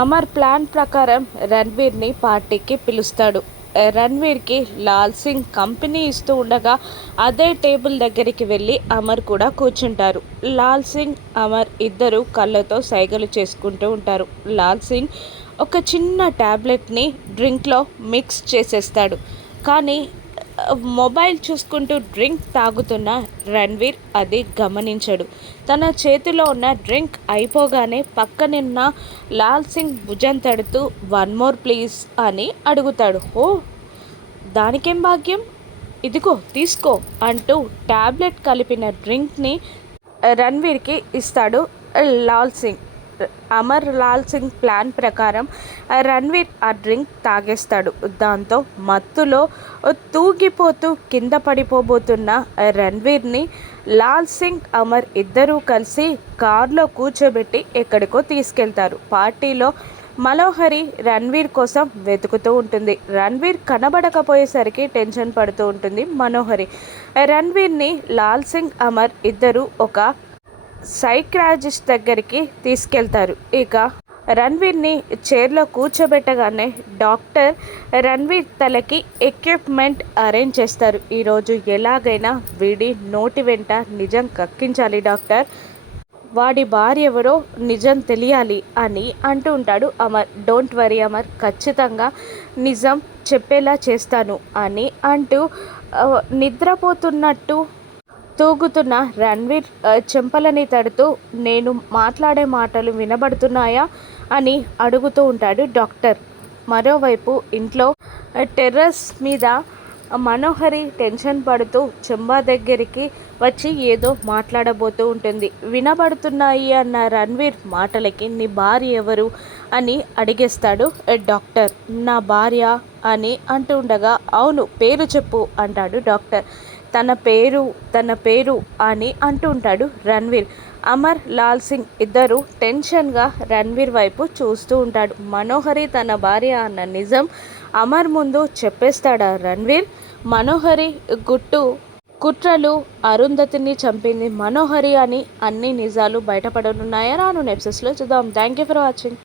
Amar plan ప్రకారం రణ్వీర్ని పార్టీకి పిలుస్తాడు. రణ్వీర్కి లాల్ సింగ్ కంపెనీ ఇస్తూ ఉండగా అదే టేబుల్ దగ్గరికి వెళ్ళి అమర్ కూడా కూర్చుంటారు. లాల్ సింగ్ అమర్ ఇద్దరు కళ్ళతో సైగలు చేసుకుంటూ ఉంటారు. లాల్ సింగ్ ఒక చిన్న ట్యాబ్లెట్ని డ్రింక్లో మిక్స్ చేసేస్తాడు. కానీ మొబైల్ చూసుకుంటూ డ్రింక్ తాగుతున్న రణ్వీర్ అది గమనించడు. తన చేతిలో ఉన్న డ్రింక్ అయిపోగానే పక్కనున్న లాల్ సింగ్ భుజం తడుతూ వన్ మోర్ ప్లీజ్ అని అడుగుతాడు. ఓ, దానికేం భాగ్యం, ఇదిగో తీసుకో అంటూ ట్యాబ్లెట్ కలిపిన డ్రింక్ని రణ్వీర్కి ఇస్తాడు లాల్ సింగ్. అమర్ లాల్ సింగ్ ప్లాన్ ప్రకారం రణ్వీర్ ఆ డ్రింక్ తాగేస్తాడు. దాంతో మత్తులో తూగిపోతూ కింద పడిపోబోతున్న రణ్వీర్ని లాల్ సింగ్ అమర్ ఇద్దరూ కలిసి కారులో కూర్చోబెట్టి ఎక్కడికో తీసుకెళ్తారు. పార్టీలో మనోహరి రణ్వీర్ కోసం వెతుకుతూ ఉంటుంది. రణ్వీర్ కనబడకపోయేసరికి టెన్షన్ పడుతూ ఉంటుంది మనోహరి. రణ్వీర్ని లాల్ సింగ్ అమర్ ఇద్దరు ఒక సైక్రాలజిస్ట్ దగ్గరికి తీసుకెళ్తారు. ఇక రణ్వీర్ని చైర్లో కూర్చోబెట్టగానే డాక్టర్ రణ్వీర్ తలకి ఎక్విప్మెంట్ అరేంజ్ చేస్తారు. ఈరోజు ఎలాగైనా వీడి నోటి వెంట నిజం కక్కించాలి డాక్టర్, వాడి భార్య ఎవరో నిజం తెలియాలి అని అంటూ ఉంటాడు అమర్. డోంట్ వరీ అమర్, ఖచ్చితంగా నిజం చెప్పేలా చేస్తాను అని అంటూ నిద్రపోతున్నట్టు తూగుతున్న రణ్వీర్ చెంపలని తడుతూ నేను మాట్లాడే మాటలు వినబడుతున్నాయా అని అడుగుతూ ఉంటాడు డాక్టర్. మరోవైపు ఇంట్లో టెర్రస్ మీద మనోహరి టెన్షన్ పడుతూ చెంబా దగ్గరికి వచ్చి ఏదో మాట్లాడబోతూ ఉంటుంది. వినబడుతున్నాయి అన్న రణ్వీర్ మాటలకి నీ భార్య ఎవరు అని అడిగేస్తాడు డాక్టర్. నా భార్య అని అంటూ ఉండగా అవును పేరు చెప్పు అంటాడు డాక్టర్. తన పేరు అని అంటూ ఉంటాడు రణ్వీర్. అమర్ లాల్ సింగ్ ఇద్దరు టెన్షన్గా రణ్వీర్ వైపు చూస్తూ ఉంటాడు. మనోహరి తన భార్య అన్న నిజం అమర్ ముందు చెప్పేస్తాడా రణ్వీర్? మనోహరి కుట్రలు అరుంధతిని చంపింది మనోహరి అని అన్ని నిజాలు బయటపడనున్నాయా? రాను ఎపిసోడ్స్లో చూద్దాం. Thank you for watching.